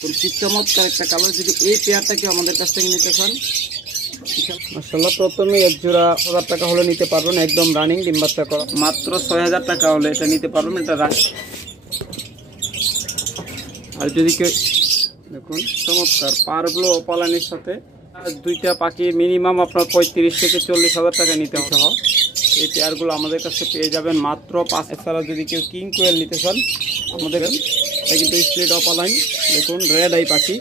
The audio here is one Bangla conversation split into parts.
কোন চমৎকার একটা কালার। যদি এই পেয়ারটাকে আমাদের কাছ থেকে নিতে চান মাশাআল্লাহ, প্রথমে এক জোড়া 1000 টাকা হলে নিতে পারবেন, একদম রানিং ডিম বাচ্চা করা। মাত্র 6000 টাকা হলে এটা নিতে পারবেন, এটা রানিং। আর যদি কেউ দেখুন চমৎকার পারগুলো অপালানির সাথে দুইটা পাখি মিনিমাম আপনার 35 থেকে 40,000 টাকা নিতে সহ এই পেয়ারগুলো আমাদের কাছে পেয়ে যাবেন মাত্র 5। এছাড়া যদি কেউ কিং কোয়েল নিতে চান আমাদের এটা কিন্তু স্প্লিট অপালাইন। দেখুন রেড আই পাখি,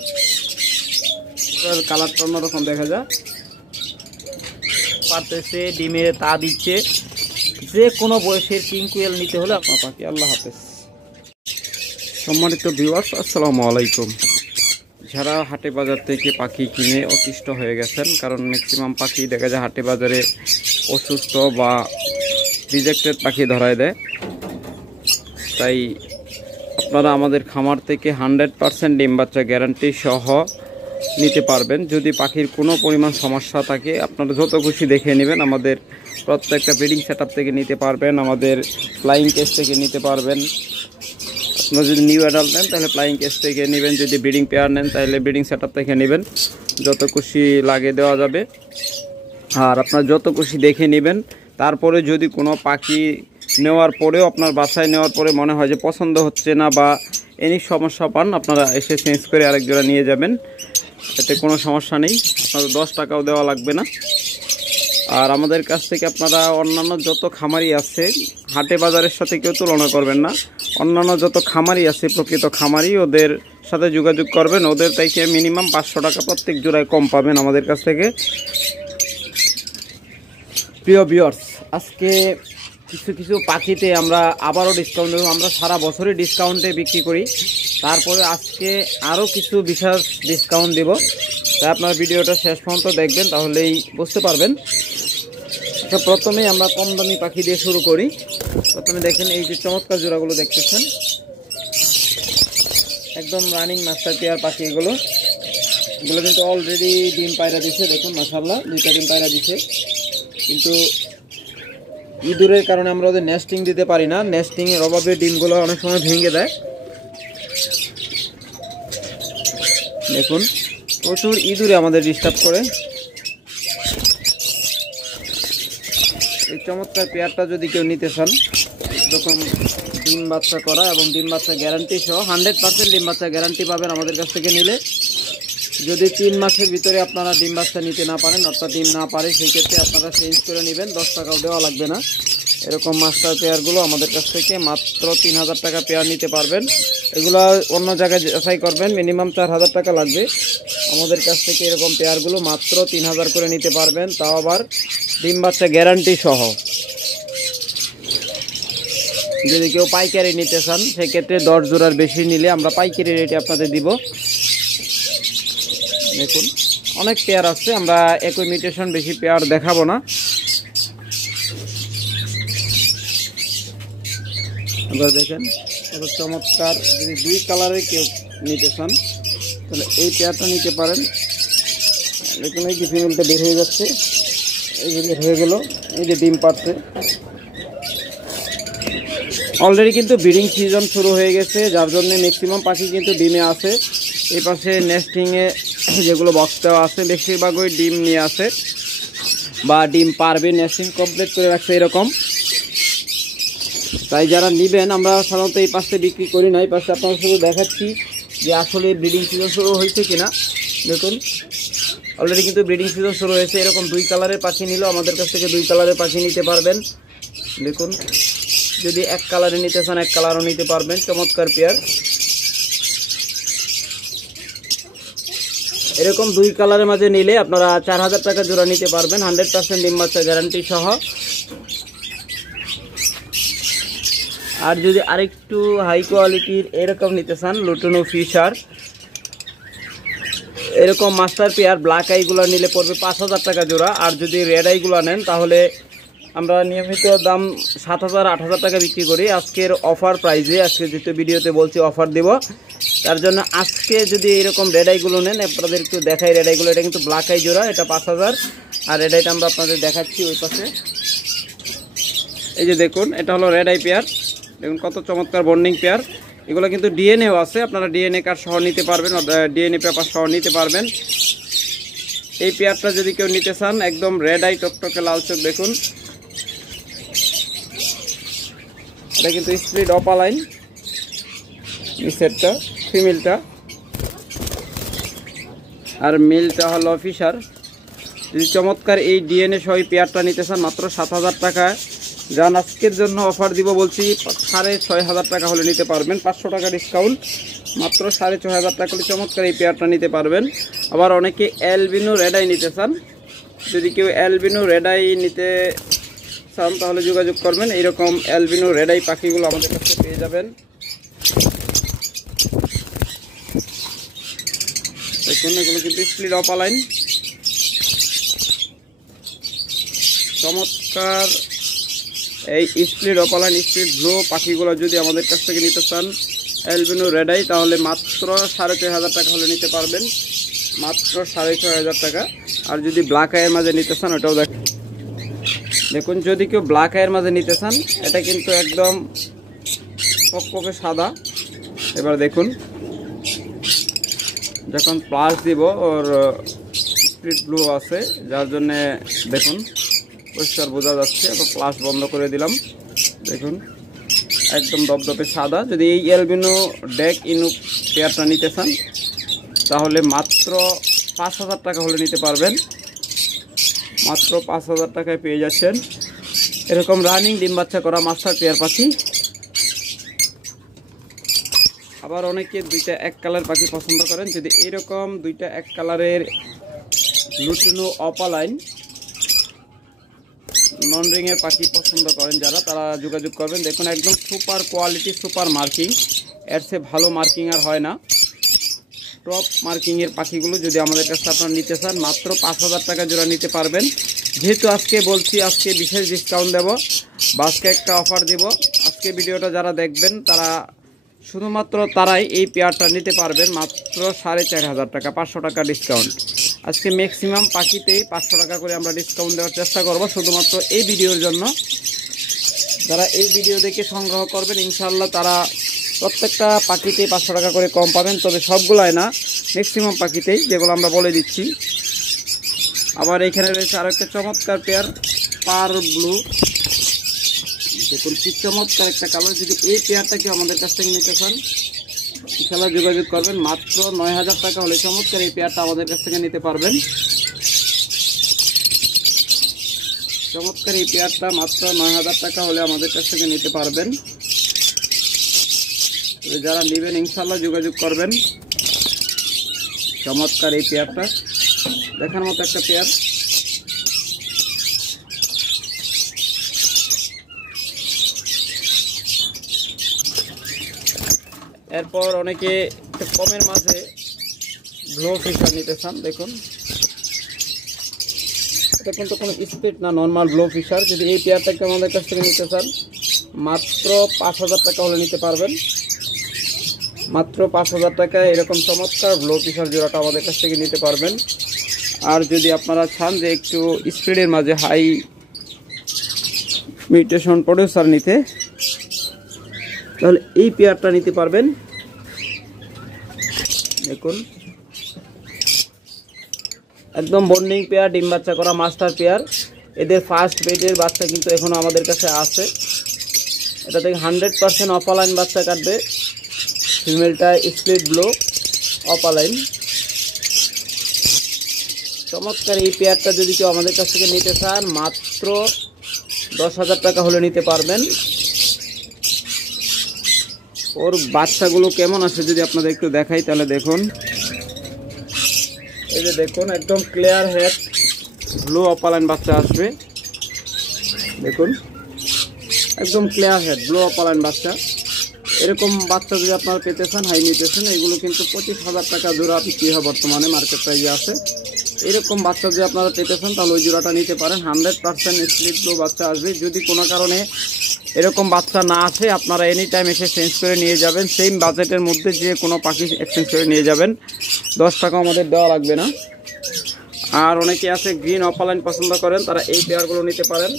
কালারটা অন্যরকম দেখা যায়, পারতেছে ডিমে তা দিচ্ছে। যে কোনো বয়সের কিং কোয়েল নিতে হলে আপনার পাখি। আল্লাহ হাফেজ। সম্মানিত ভিউয়ার্স, আসসালামু আলাইকুম। যারা হাটে বাজার থেকে পাখি কিনে অতিষ্ঠ হয়ে গেছেন, কারণ ম্যাক্সিমাম পাখি দেখা যায় হাটে বাজারে অসুস্থ বা রিজেক্টেড পাখি ধরায় দেয়, তাই আপনারা আমাদের খামার থেকে 100% ডিম বাচ্চা গ্যারান্টি সহ নিতে পারবেন। যদি পাখির কোনো পরিমাণ সমস্যা থাকে আপনারা যত খুশি দেখে নেবেন, আমাদের প্রত্যেকটা ব্রিডিং সেটআপ থেকে নিতে পারবেন, আমাদের ফ্লাইং কেস থেকে নিতে পারবেন। আপনারা যদি নিউ অ্যাডাল্ট নেন তাহলে ফ্লাইং কেস থেকে নেবেন, যদি ব্রিডিং পেয়ার নেন তাহলে ব্রিডিং সেটআপ থেকে নেবেন, যত খুশি লাগে দেওয়া যাবে। আর আপনার যত খুশি দেখে নেবেন। তারপরে যদি কোনো পাখি নেওয়ার পরেও আপনার বাসায় নেওয়ার পরে মনে হয় যে পছন্দ হচ্ছে না বা এনি সমস্যা পান, আপনারা এসে চেঞ্জ করে আরেক জোড়া নিয়ে যাবেন, এতে কোনো সমস্যা নেই, আপনাদের 10 টাকাও দেওয়া লাগবে না। আর আমাদের কাছ থেকে আপনারা অন্যান্য যত খামারি আছে হাটে বাজারের সাথে কেউ তুলনা করবেন না। অন্যান্য যত খামারি আছে প্রকৃত খামারি, ওদের সাথে যোগাযোগ করবেন, ওদের থেকে মিনিমাম 500 টাকা প্রত্যেক জোড়ায় কম পাবেন আমাদের কাছ থেকে। প্রিয় ভিউয়ার্স, আজকে কিছু পাখিতে আমরা আবারও ডিসকাউন্ট দেবো। আমরা সারা বছরই ডিসকাউন্টে বিক্রি করি, তারপরে আজকে আরও কিছু বিশেষ ডিসকাউন্ট দেব, তাই আপনার ভিডিওটা শেষ পর্যন্ত দেখবেন, তাহলেই বুঝতে পারবেন। তো প্রথমেই আমরা কম দামি পাখি দিয়ে শুরু করি। প্রথমে দেখেন এই যে চমৎকার জোড়াগুলো দেখতেছেন, একদম রানিং মাস্টার পেয়ার পাখি। এগুলো কিন্তু অলরেডি ডিম পায়রা দিছে। দেখুন মাশাআল্লাহ, 2টা ডিম পায়রা দিছে, কিন্তু ইঁদুরের কারণে আমরা ওদের নেস্টিং দিতে পারি না। নেস্টিং এর অভাবে ডিমগুলো অনেক সময় ভেঙে দেয়। দেখুন প্রচুর ইঁদুরে আমাদের ডিস্টার্ব করে। এই চমৎকার পেয়ারটা যদি কেউ নিতে চান, এরকম ডিম বাচ্চা করা এবং ডিম বাচ্চা গ্যারান্টি সহ 100% ডিম বাচ্চা গ্যারান্টি পাবেন আমাদের কাছ থেকে নিলে। যদি 3 মাসের ভিতরে আপনারা ডিম বাচ্চা নিতে না পারেন, অর্থাৎ ডিম না পারে, সেই ক্ষেত্রে আপনারা চেঞ্জ করে নেবেন, 10 টাকাও দেওয়া লাগবে না। এরকম মাস্টার পেয়ারগুলো আমাদের কাছ থেকে মাত্র 3000 টাকা পেয়ার নিতে পারবেন। এগুলো অন্য জায়গায় যাচাই করবেন, মিনিমাম 4000 টাকা লাগবে। আমাদের কাছ থেকে এরকম পেয়ারগুলো মাত্র 3000 করে নিতে পারবেন, তাও আবার ডিম বাচ্চা গ্যারান্টি সহ। যদি কেউ পাইকারি নিতে চান সেক্ষেত্রে 10 জোড়ার বেশি নিলে আমরা পাইকারি রেটে আপনাদের দিব। দেখুন অনেক পেয়ার আছে, আমরা একই মিউটেশন বেশি পেয়ার দেখাবো না। আপনারা দেখেন কত চমৎকার। যদি 2 কালারে কেউ নিতে চান তাহলে এই পেয়ারটা নিতে পারেন। দেখুন এই যে ফিমেলটা বের হয়ে যাচ্ছে, এই যে বের হয়ে গেল, এই যে ডিম পাচ্ছে। অলরেডি কিন্তু ব্রিডিং সিজন শুরু হয়ে গেছে, যার জন্য ম্যাক্সিমাম পাখি কিন্তু ডিমে আছে। এই পাশে নেস্টিংয়ে যেগুলো বক্স দেওয়া আছে বেশিরভাগই ডিম নিয়ে আসে বা ডিম পারবে, নেস্টিং কমপ্লিট করে রাখছে এরকম। তাই যারা নেবেন, আমরা সাধারণত এই পাশে বিক্রি করি না, এই পাশে আপনারা শুধু দেখাচ্ছি যে আসলে ব্রিডিং সিজন শুরু হয়েছে কিনা। দেখুন অলরেডি কিন্তু ব্রিডিং সিজন শুরু হয়েছে। এরকম 2 কালারের পাখি নিলেও আমাদের কাছ থেকে 2 কালারের পাখি নিতে পারবেন। দেখুন যদি 1 কালারে নিতে চান 1 কালারও নিতে পারবেন। চমৎকার পেয়ার। এরকম 2 কালারের মাঝে নিলে আপনারা 4000 টাকা জোড়া নিতে পারবেন, 100% ডিম বাচ্চা গ্যারান্টি সহ। আর যদি আরেকটু হাই কোয়ালিটির এরকম নিতে চান, লুটুনো ফিশার এরকম মাস্টার পেয়ার ব্ল্যাক আইগুলো নিলে পড়বে 5000 টাকা জোড়া। আর যদি রেড আইগুলো নেন তাহলে আমরা নিয়মিত দাম 7000 8000 টাকা বিক্রি করি। আজকের অফার প্রাইজে, আজকে যেহেতু ভিডিওতে বলছি অফার দেব, তার জন্য আজকে যদি এরকম রেড আইগুলো নেন, আপনাদের একটু দেখাই রেড আইগুলো। এটা কিন্তু ব্ল্যাক আই জোড়া, এটা 5000। আর রেড আইটা আমরা আপনাদের দেখাচ্ছি ওই পাশে। এই যে দেখুন এটা হলো রেড আই পেয়ার, দেখুন কত চমৎকার বন্ডিং পেয়ার। এগুলো কিন্তু ডিএনএও আছে, আপনারা ডিএনএ কার্ড সহ নিতে পারবেন, ডিএনএ পেপার সহ নিতে পারবেন। এই পেয়ারটা যদি কেউ নিতে চান, একদম রেড আই টকটকে লাল চোখ, দেখুন এটা কিন্তু স্প্লিট অপালাইন নিচেরটা, ফিমেলটা, আর মেলটা হলো ফিশার। যদি চমৎকার এই ডিএনএ সহ পেয়ারটা নিতে চান মাত্র 7,000 টাকা, যান আজকের জন্য অফার দিব বলছি 6,500 টাকা হলে নিতে পারবেন, 500 টাকা ডিসকাউন্ট, মাত্র 6,500 টাকা হলে চমৎকার এই পেয়ারটা নিতে পারবেন। আবার অনেকে অ্যালবিনো রেড আই নিতে চান, যদি কেউ অ্যালবিনো রেড আই নিতে চান তাহলে যোগাযোগ করবেন। এইরকম অ্যালবিনো রেড আই পাখিগুলো আমাদের কাছে পেয়ে যাবেন। দেখুন এগুলো কিন্তু স্প্লিট অপালাইন, চমৎকার এই স্প্লিট অপালাইন স্প্লিট ব্লু পাখিগুলো যদি আমাদের কাছ থেকে নিতে চান অ্যালবিনো রেড আই, তাহলে মাত্র 6,500 টাকা হলে নিতে পারবেন, মাত্র 6,500 টাকা। আর যদি ব্ল্যাক আইয়ের মাঝে নিতে চান ওটাও দেখুন, যদি কেউ ব্ল্যাক আইয়ের মাঝে নিতে চান, এটা কিন্তু একদম ককপকে সাদা। এবার দেখুন যখন প্লাস দিব ওর স্প্লিট ব্লু আছে, যার জন্যে দেখুন পরিষ্কার বোঝা যাচ্ছে। এবার প্লাস বন্ধ করে দিলাম, দেখুন একদম দপদপে সাদা। যদি এই অ্যালবিনো ডেক ইনু পেয়ারটা নিতে চান তাহলে মাত্র 5,000 টাকা হলে নিতে পারবেন, মাত্র 5,000 টাকায় পেয়ে যাচ্ছেন এরকম রানিং ডিম বাচ্চা করা মাস্টার পেয়ার পাখি। আবার অনেকে দুইটা এক কালার পাখি পছন্দ করেন, যদি এরকম দুইটা এক কালারের লুটিনো অপালাইন নন রিংয়ের পাখি পছন্দ করেন যারা, তারা যোগাযোগ করবেন। দেখুন একদম সুপার কোয়ালিটি, সুপার মার্কিং, এর চেয়ে ভালো মার্কিং আর হয় না। টপ মার্কিংয়ের পাখিগুলো যদি আমাদের কাছে আপনারা নিতে চান মাত্র 5,000 টাকা জোড়া নিতে পারবেন। যেহেতু আজকে বলছি আজকে বিশেষ ডিসকাউন্ট দেব বা আজকে একটা অফার দেব, আজকে ভিডিওটা যারা দেখবেন তারা শুধুমাত্র তারাই এই পেয়ারটা নিতে পারবেন মাত্র 4,500 টাকা, 500 টাকা ডিসকাউন্ট। আজকে ম্যাক্সিমাম পাখিতেই 500 টাকা করে আমরা ডিসকাউন্ট দেওয়ার চেষ্টা করব শুধুমাত্র এই ভিডিওর জন্য। যারা এই ভিডিও দেখে সংগ্রহ করবেন ইনশাআল্লাহ তারা প্রত্যেকটা পাখিতেই 500 টাকা করে কম পাবেন, তবে সবগুলাই না, ম্যাক্সিমাম পাখিতেই, যেগুলো আমরা বলে দিচ্ছি। আবার এখানে রয়েছে আরো একটা চমৎকার পেয়ার পার ব্লু, দেখুন কি চমৎকার একটা কালার। যদি এই পেয়ারটা কেউ আমাদের কাছ থেকে নিতে চান ইনশাআল্লাহ যোগাযোগ করবেন, মাত্র 9,000 টাকা হলে চমৎকার এই পেয়ারটা আমাদের কাছ থেকে নিতে পারবেন। চমৎকার এই পেয়ারটা মাত্র 9,000 টাকা হলে আমাদের কাছ থেকে নিতে পারবেন। যারা নেবেন ইনশাআল্লাহ যোগাযোগ করবেন। চমৎকার এই পেয়ারটা দেখার মতো একটা পেয়ার। এরপর অনেকে কমের মাঝে ব্লু ফিশার নিতে চান, দেখুন এটা কিন্তু কোনো স্পিড না, নর্মাল ব্লু ফিশার। যদি এই পেয়ারটাকে আমাদের কাছ থেকে নিতে চান মাত্র 5,000 টাকা হলে নিতে পারবেন, মাত্র 5,000 টাকায় এরকম চমৎকার ব্লু ফিশার জোড়াটা আমাদের কাছ থেকে নিতে পারবেন। আর যদি আপনারা চান যে একটু স্পিডের মাঝে হাই মিউটেশন প্রডিউসার নিতে, তাহলে এই পেয়ারটা নিতে পারবেন। দেখুন একদম বন্ডিং পেয়ার, ডিম বাচ্চা করা মাস্টার পেয়ার। এদের ফার্স্ট বেডের বাচ্চা কিন্তু এখনো আমাদের কাছে আছে। এটা থেকে 100% অপালাইন বাচ্চা কাটবে। ফিমেলটা স্প্লিট ব্লু অপালাইন। চমৎকার এই পেয়ারটা যদি কেউ আমাদের কাছ থেকে নিতে চান মাত্র 10,000 টাকা হলে নিতে পারবেন। ওর বাচ্চাগুলো কেমন আছে যদি আপনাদের একটু দেখাই তাহলে দেখুন, এই যে দেখুন একদম ক্লিয়ার হেড ব্লু অপালাইন বাচ্চা আসবে। দেখুন একদম ক্লিয়ার হেড ব্লু অপালাইন বাচ্চা। এরকম বাচ্চা যদি আপনারা পেতে চান হাই নিউট্রিশন, এগুলো কিন্তু 25,000 টাকা জোড়া বিক্রি হয় বর্তমানে মার্কেট প্রাইসে আছে। এরকম বাচ্চা যদি আপনারা পেতে চান তাহলে ওই জোড়াটা নিতে পারেন। 100% স্প্লিট ব্লু বাচ্চা আসবে। যদি কোনো কারণে এরকম বাচ্চা না আসে আপনারা এনি টাইম এসে চেঞ্জ করে নিয়ে যাবেন। সেম বাজেটের মধ্যে যে কোনো পাখি এক্সচেঞ্জ করে নিয়ে যাবেন, 10 টাকা আমাদের দেওয়া লাগবে না। আর অনেকে আছে গ্রিন অপালাইন পছন্দ করেন, তারা এই পেয়ারগুলো নিতে পারেন।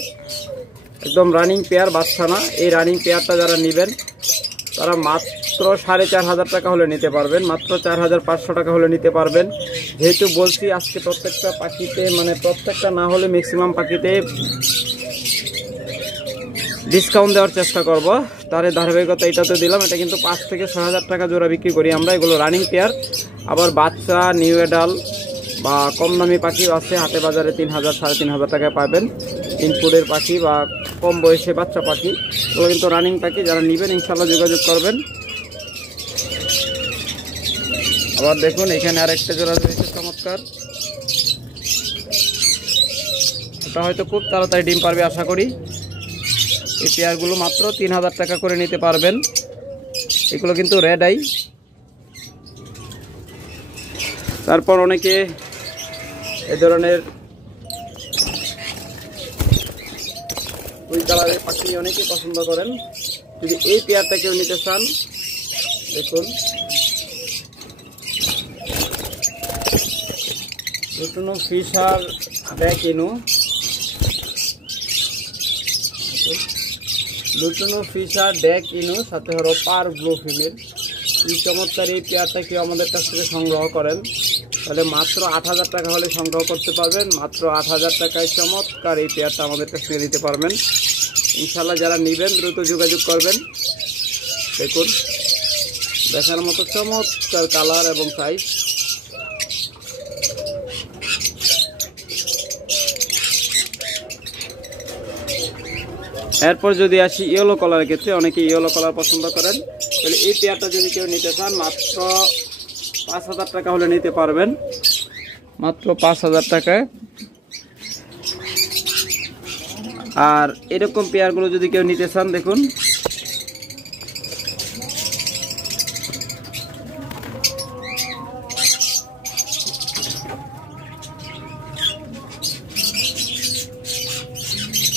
একদম রানিং পেয়ার, বাচ্চা না। এই রানিং পেয়ারটা যারা নেবেন তারা মাত্র মাত্র 4500 টাকা হলে নিতে পারবেন, মাত্র 4500 টাকা হলে নিতে পারবেন। যেহেতু বলছি আজকে প্রত্যেকটা পাখিতে, মানে প্রত্যেকটা না হলে ম্যাক্সিমাম পাখিতে ডিসকাউন্ট দেওয়ার চেষ্টা করব, তার ধারাবাহিকতা এটাতে দিলাম। এটা কিন্তু 5 থেকে 6000 টাকা জোড়া বিক্রি করি আমরা, এগুলো রানিং পেয়ার। আবার বাচ্চা নিউ এডাল বা কম দামি পাখিও আছে, হাটে বাজারে 3000 3500 টাকায় পাবেন। ইনপুটের পাখি বা কম বয়সে বাচ্চা পাখি, এগুলো কিন্তু রানিং পাখি। যারা নেবেন ইনশাল্লাহ যোগাযোগ করবেন। আবার দেখুন এখানে আরেকটা জোড়া রয়েছে চমৎকার, এটা হয়তো খুব তাড়াতাড়ি ডিম পারবে আশা করি। এই পেয়ারগুলো মাত্র 3000 টাকা করে নিতে পারবেন। এগুলো কিন্তু রেড আই। তারপর অনেকে এই ধরনের দুই কালারের পাখি অনেকে পছন্দ করেন। যদি এই পেয়ারটা কেউ নিতে চান, দেখুন লুটুনো ফিশার ব্যাক ইনু, লুটুনো ফিশার ড্যাক ইনু, সাথে হলো পার ব্লু ফিমেল। এই চমৎকার এই পেয়ারটা কেউ আমাদের কাছ থেকে সংগ্রহ করেন তাহলে মাত্র 8000 টাকা হলে সংগ্রহ করতে পারবেন। মাত্র 8000 টাকায় চমৎকার এই পেয়ারটা আমাদের কাছ থেকে নিতে পারবেন ইনশাল্লাহ। যারা নেবেন দ্রুত যোগাযোগ করবেন। দেখুন দেখার মতো চমৎকার কালার এবং সাইজ। এরপর যদি আসি ইয়েলো কালারের ক্ষেত্রে, অনেকে ইয়েলো কালার পছন্দ করেন, তাহলে এই পেয়ারটা যদি কেউ নিতে চান মাত্র 5000 টাকা হলে নিতে পারবেন, মাত্র 5000 টাকায়। আর এরকম পেয়ারগুলো যদি কেউ নিতে চান, দেখুন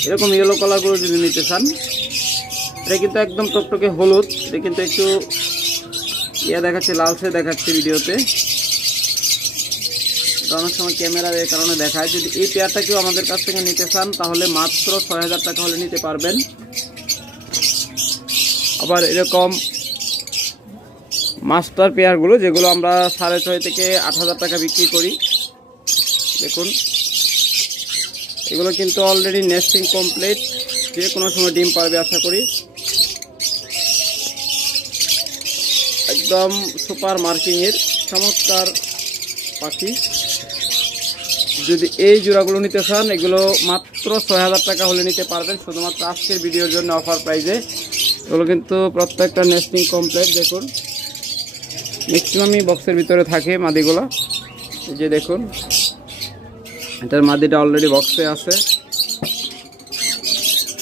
এরকম ইয়েলো কালারগুলো যদি নিতে চান, এটা কিন্তু একদম টকটকে হলুদ, এটা কিন্তু একটু ইয়ে দেখাচ্ছে, লালচে দেখাচ্ছে ভিডিওতে, এটা অনেক সময় ক্যামেরার এই কারণে দেখায়। যদি এই পেয়ারটা কেউ আমাদের কাছ থেকে নিতে চান তাহলে মাত্র 6000 টাকা হলে নিতে পারবেন। আবার এরকম মাস্টার পেয়ারগুলো যেগুলো আমরা 6.5 থেকে 8000 টাকা বিক্রি করি, দেখুন এগুলো কিন্তু অলরেডি নেস্টিং কমপ্লিট, যে কোনো সময় ডিম পারবে আশা করি। একদম সুপার মার্কিংয়ের চমৎকার পাখি। যদি এই জোড়াগুলো নিতে চান, এগুলো মাত্র 6000 টাকা হলে নিতে পারবেন, শুধুমাত্র আজকের ভিডিওর জন্য অফার প্রাইজে। এগুলো কিন্তু প্রত্যেকটা নেস্টিং কমপ্লিট। দেখুন ম্যাক্সিমামই বক্সের ভিতরে থাকে মাদিগুলো, এই যে দেখুন এটার মাদিটা অলরেডি বক্সে আছে,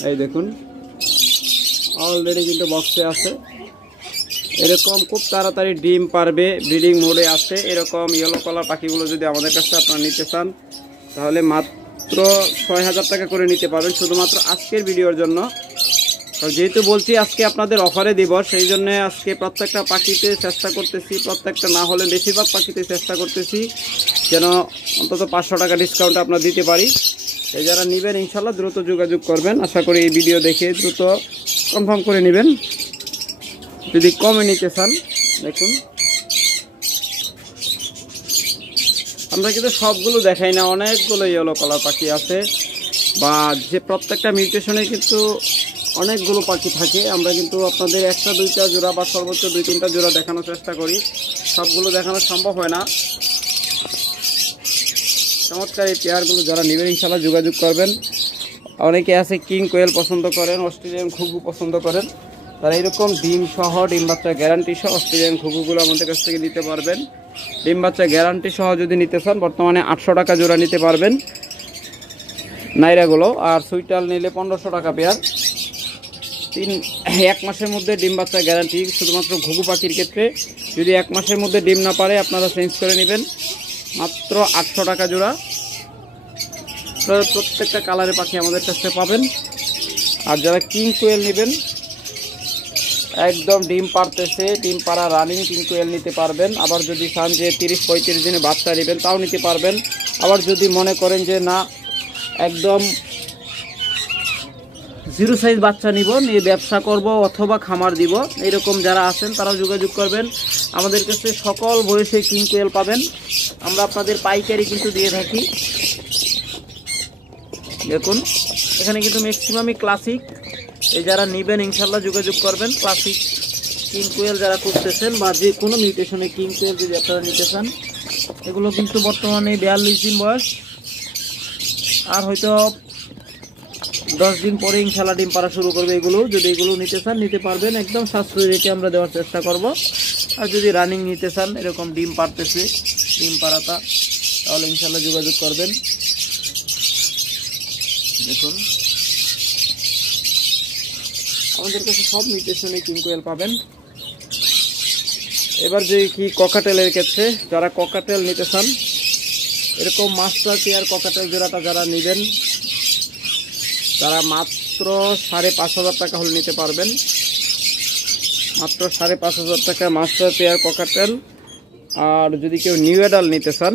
এই দেখুন অলরেডি কিন্তু বক্সে আছে। এরকম খুব তাড়াতাড়ি ডিম পারবে, ব্রিডিং মোডে আছে এরকম ইয়েলো কালার পাখিগুলো যদি আমাদের কাছে আপনারা নিতে চান তাহলে মাত্র 6000 টাকা করে নিতে পারবেন, শুধুমাত্র আজকের ভিডিওর জন্য। যেহেতু বলছি আজকে আপনাদের অফারে দিব, সেই জন্য আজকে প্রত্যেকটা পাখিতে চেষ্টা করতেছি, প্রত্যেকটা না হলে বেশিরভাগ পাখিতে চেষ্টা করতেছি যেন অন্তত 500 টাকা ডিসকাউন্ট আপনারা দিতে পারি। এই যারা নেবেন ইনশাল্লাহ দ্রুত যোগাযোগ করবেন, আশা করি এই ভিডিও দেখে দ্রুত কনফার্ম করে নেবেন। যদি কমে নিতে চান, দেখুন আমরা কিন্তু সবগুলো দেখাই না, অনেকগুলো ইয়েলো কালার পাখি আছে, বা যে প্রত্যেকটা মিউটেশনে কিন্তু অনেকগুলো পাখি থাকে। আমরা কিন্তু আপনাদের একটা দুইটা জোড়া বা সর্বোচ্চ 2-3টা জোড়া দেখানোর চেষ্টা করি, সবগুলো দেখানো সম্ভব হয় না। চমৎকার এই পেয়ারগুলো যারা নেবেন ইনশাল্লাহ যোগাযোগ করবেন। অনেকে আছে কিং কোয়েল পছন্দ করেন, অস্ট্রেলিয়ান ঘুঘু পছন্দ করেন, তারা এরকম ডিম সহ ডিম বাচ্চা গ্যারান্টি সহ অস্ট্রেলিয়ান ঘুঘুগুলো আমাদের কাছ থেকে নিতে পারবেন। ডিম বাচ্চা গ্যারান্টি সহ যদি নিতে চান বর্তমানে 800 টাকা জোড়া নিতে পারবেন নাইরাগুলো, আর সুইটাল নিলে 1500 টাকা পেয়ার। 1 মাসের মধ্যে ডিম বাচ্চা গ্যারান্টি শুধুমাত্র ঘুঘু পাখির ক্ষেত্রে। যদি 1 মাসের মধ্যে ডিম না পারে আপনারা চেঞ্জ করে নেবেন, মাত্র 800 টাকা জোড়া। প্রত্যেকটা কালারের পাখি আমাদের কাছে পাবেন। আর যারা কিং কোয়েল নেবেন, একদম ডিম পারতেছে, ডিম পাড়া রানিং কিং কোয়েল নিতে পারবেন। আবার যদি চান যে 30-35 দিনে বাচ্চা নেবেন তাও নিতে পারবেন। আবার যদি মনে করেন যে না একদম জিরো সাইজ বাচ্চা নিব, নিয়ে ব্যবসা করব অথবা খামার দিব, এরকম যারা আছেন তারাও যোগাযোগ করবেন। আমাদের কাছে সকল বয়সে কিং কোয়েল পাবেন। আমরা আপনাদের পাইকারি কিন্তু দিয়ে থাকি। দেখুন এখানে কিন্তু ম্যাক্সিমামই ক্লাসিক। এই যারা নেবেন ইনশাল্লাহ যোগাযোগ করবেন। ক্লাসিক কিং কোয়েল যারা করতেছেন বা যে কোনো মিউটেশনে কিং কোয়েল যদি আপনারা নিতে চান, এগুলো কিন্তু বর্তমানে 42 দিন বয়স, আর হয়তো 10 দিন পরে ইনশাল্লাহ ডিম পাড়া শুরু করবে। এগুলো যদি এগুলো নিতে চান নিতে পারবেন, একদম সাশ্রয়ী রেটে আমরা দেওয়ার চেষ্টা করব। আর যদি রানিং নিতে চান, এরকম ডিম পাড়তেছে ডিম পাড়াটা, তাহলে ইনশাল্লাহ যোগাযোগ করবেন। দেখুন আমাদের কাছে সব মিউটেশনে কিং কোয়েল পাবেন। এবার যে কি ককাটেলের ক্ষেত্রে যারা ককাটেল নিতে চান, এরকম মাস্টার পেয়ার ককাটেল জোড়াটা যারা নেবেন তারা মাত্র 5,500 টাকা হলে নিতে পারবেন। মাত্র 5,500 টাকা মাস্টার পেয়ার ককাটেল। আর যদি কেউ নিউ অ্যাডাল নিতে চান,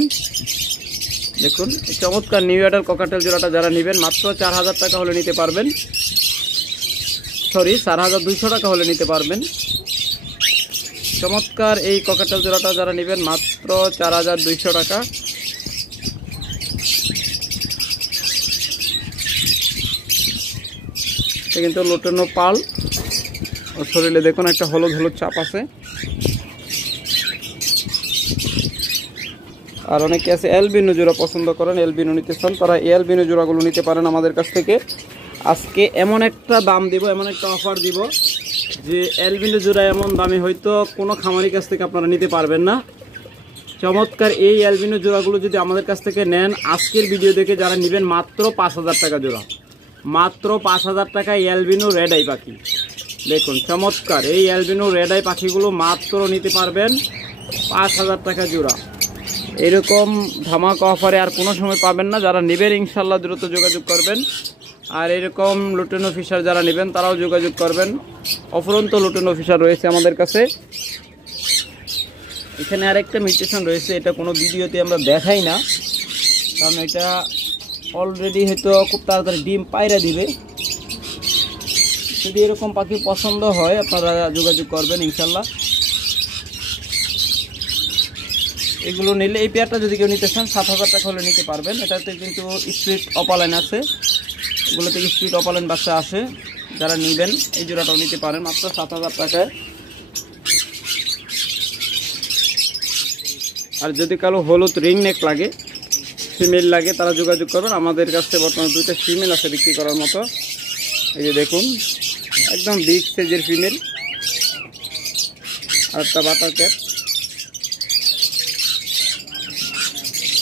দেখুন এই চমৎকার নিউ অ্যাডাল ককাটেল জোড়াটা যারা নেবেন মাত্র 4,000 টাকা হলে নিতে পারবেন। সরি 4,200 টাকা হলে নিতে পারবেন। চমৎকার এই ককাটেল জোড়াটা যারা নেবেন মাত্র 4,200 টাকা। এটা কিন্তু লোটানো পাল, ওর শরীরে দেখুন একটা হলুদ হলুদ চাপ আছে। আর অনেকে আছে অ্যালবিনো জোড়া পছন্দ করেন, অ্যালবিনো নিতে চান, তারা এই অ্যালবিনো জোড়াগুলো নিতে পারেন আমাদের কাছ থেকে। আজকে এমন একটা দাম দিব, এমন একটা অফার দিব যে অ্যালবিনো জোড়া এমন দামে হয়তো কোনো খামারির কাছ থেকে আপনারা নিতে পারবেন না। চমৎকার এই অ্যালবিনো জোড়াগুলো যদি আমাদের কাছ থেকে নেন, আজকের ভিডিও দেখে যারা নেবেন মাত্র 5,000 টাকা জোড়া, মাত্র 5,000 টাকা অ্যালবিনো রেড আই পাখি। দেখুন চমৎকার এই অ্যালবিনো রেড আই পাখিগুলো মাত্র নিতে পারবেন 5,000 টাকা জোড়া। এরকম ধামাকা অফারে আর কোনো সময় পাবেন না। যারা নেবেন ইনশাল্লাহ দ্রুত যোগাযোগ করবেন। আর এরকম লুটেন অফিসার যারা নেবেন তারাও যোগাযোগ করবেন। অফুরন্ত লুটেন অফিসার রয়েছে আমাদের কাছে। এখানে আরেকটা মিউটেশন রয়েছে, এটা কোনো ভিডিওতে আমরা দেখাই না, কারণ এটা অলরেডি হয়তো খুব তাড়াতাড়ি ডিম পায়রা দিবে। যদি এরকম পাখি পছন্দ হয় আপনারা যোগাযোগ করবেন ইনশাল্লাহ। এগুলো নিলে এই পেয়ারটা যদি কেউ নিতে চান 7,000 টাকা হলে নিতে পারবেন। এটাতে কিন্তু স্ট্রিট অপালাইন আছে, এগুলো থেকে স্ট্রিট অপালাইন বাচ্চা আসে। যারা নেবেন এই জোড়াটাও নিতে পারেন মাত্র 7,000 টাকায়। আর যদি কারো হলুদ রিং নেক লাগে, ফিমেল লাগে, তারা যোগাযোগ করবেন। আমাদের কাছে বর্তমানে 2টা ফিমেল আছে বিক্রি করার মতো। এই যে দেখুন একদম বিগ সাইজের ফিমেল, আর একটা বাটার ক্যাপ,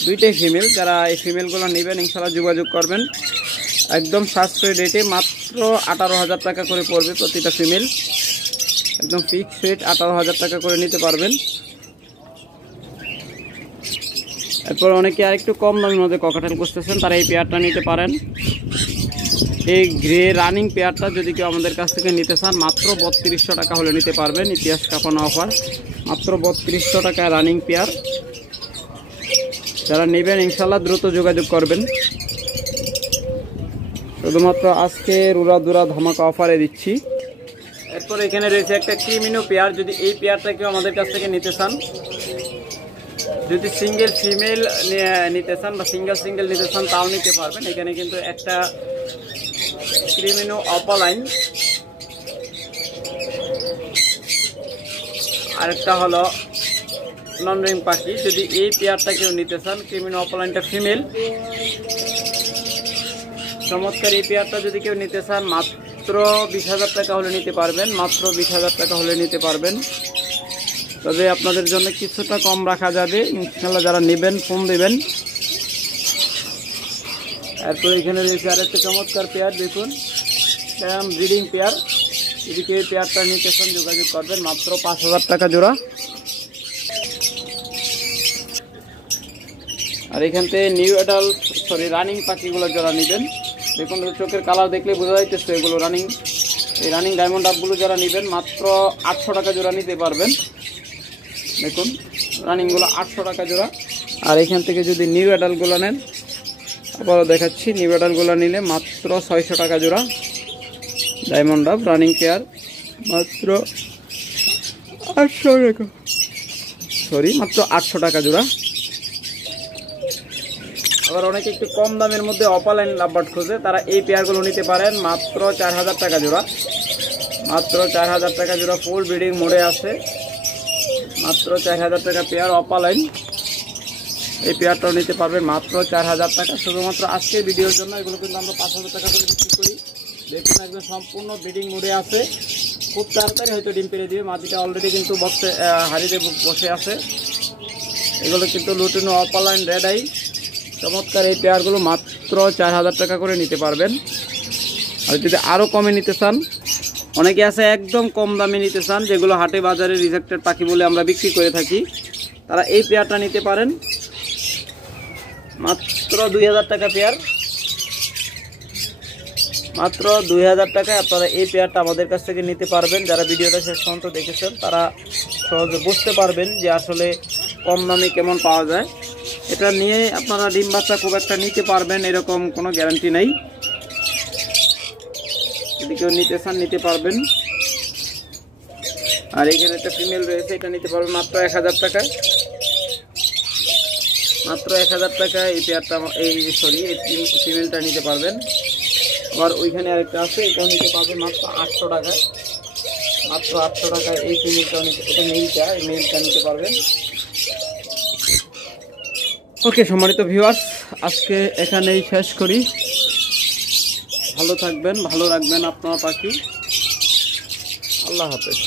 2টাই ফিমেল। যারা এই ফিমেলগুলো নেবেন ইনশাল্লাহ যোগাযোগ করবেন। একদম সাশ্রয়ী রেটে মাত্র 18,000 টাকা করে পড়বে প্রতিটা ফিমেল, একদম ফিক্স রেট 18,000 টাকা করে নিতে পারবেন। এরপর অনেকে আরেকটু কম দামের মধ্যে ককাটেল খুঁজতেছেন, তারা এই পেয়ারটা নিতে পারেন। এই গ্রে রানিং পেয়ারটা যদি কেউ আমাদের কাছ থেকে নিতে চান মাত্র 3200 টাকা হলে নিতে পারবেন। ইতিহাস কাঁপানো অফার, মাত্র 3200 টাকা রানিং পেয়ার। যারা নেবেন ইনশাল্লাহ দ্রুত যোগাযোগ করবেন। শুধুমাত্র আজকে রুরাদুরা ধামাকা অফারে দিচ্ছি। এরপর এখানে রয়েছে একটা ক্রিমিনো পেয়ার, যদি এই পেয়ারটা কেউ আমাদের কাছ থেকে নিতে চান, যদি সিঙ্গেল ফিমেল নিতে চান বা সিঙ্গেল নিতে চান তাও নিতে পারবেন। এখানে কিন্তু একটা ক্রিমিনো অপালাইন, আরেকটা হলো নন রিং পাখি। যদি এই পেয়ারটা কেউ নিতে চান, ক্রিমিনো অপালাইনটা ফিমেল, চমৎকার এই পেয়ারটা যদি কেউ নিতে চান মাত্র 20,000 টাকা হলে নিতে পারবেন, মাত্র 20,000 টাকা হলে নিতে পারবেন। তবে আপনাদের জন্য কিছুটা কম রাখা যাবে ইনশাল্লাহ। যারা নেবেন ফোন দেবেন। এরপর এখানে রয়েছে আরেকটা চমৎকার পেয়ার, দেখুন ব্রিডিং পেয়ার। যদি কেউ পেয়ারটা নিতে চান যোগাযোগ করবেন, মাত্র 5,000 টাকা জোড়া। আর এখান থেকে নিউ অ্যাডাল্ট রানিং পাখিগুলো যারা নেবেন, দেখুন চোখের কালার দেখলে বোঝা যাইতেছে এগুলো রানিং। এই রানিং ডায়মন্ড আপগুলো যারা নেবেন মাত্র 800 টাকা জোড়া নিতে পারবেন। দেখুন রানিংগুলো 800 টাকা জোড়া। আর এখান থেকে যদি নিউ অ্যাডাল্টগুলো নেন, আবারও দেখাচ্ছি, নিউ অ্যাডাল্টগুলো নিলে মাত্র 600 টাকা জোড়া। ডায়মন্ড ডাব রানিং পেয়ার মাত্র 800 টাকা, মাত্র 800 টাকা জোড়া। আবার অনেকে একটু কম দামের মধ্যে অপালাইন লাভবার্ড খোঁজে, তারা এই পেয়ারগুলো নিতে পারেন মাত্র 4000 টাকা জোড়া, মাত্র 4000 টাকা জোড়া। ফুল ব্রিডিং মোডে আছে, মাত্র 4000 টাকা পেয়ার অপালাইন। এই পেয়ারটাও নিতে পারবেন মাত্র 4000 টাকা, শুধুমাত্র আজকের ভিডিওর জন্য। এগুলো কিন্তু আমরা 5000 টাকা করে বিক্রি করি। দেখুন একদম সম্পূর্ণ ব্রিডিং মোডে আছে, খুব তাড়াতাড়ি হয়তো ডিম পেড়ে দিবে। মাটিটা অলরেডি কিন্তু বক্সে হাড়িতে বসে আছে। এগুলো কিন্তু লুটিনো অপালাইন রেড আই, চমৎকার এই পেয়ারগুলো মাত্র 4000 টাকা করে নিতে পারবেন। আর যদি আরও কমে নিতে চান, অনেকে আছে একদম কম দামে নিতে চান, যেগুলো হাটে বাজারে রিজেক্টেড পাখি বলে আমরা বিক্রি করে থাকি, তারা এই পেয়ারটা নিতে পারেন মাত্র 2000 টাকা পেয়ার, মাত্র 2000 টাকায় আপনারা এই পেয়ারটা আমাদের কাছ থেকে নিতে পারবেন। যারা ভিডিওটা শেষ পর্যন্ত দেখেছেন তারা সহজে বুঝতে পারবেন যে আসলে কম দামে কেমন পাওয়া যায়। এটা নিয়ে আপনারা ডিম বাচ্চা খুব একটা নিতে পারবেন এরকম কোনো গ্যারান্টি নেই। যদি কেউ নিতে চান নিতে পারবেন। আর এখানে একটা ফিমেল রয়েছে, এটা নিতে পারবেন মাত্র 1000 টাকায়, মাত্র 1000 টাকায় এই পেয়ারটা এই ফিমেলটা নিতে পারবেন। আবার ওইখানে আরেকটা আছে, এটাও নিতে পারবেন মাত্র 800 টাকায়, মাত্র 800 টাকায় এই ফিমেলটাও নিতে, এটা মেলটা, এই মেলটা নিতে পারবেন। ওকে সম্মানিত ভিউয়ার্স, আজকে এখানেই শেষ করি। ভালো থাকবেন, ভালো রাখবেন আপনার পাখি। আল্লাহ হাফেজ।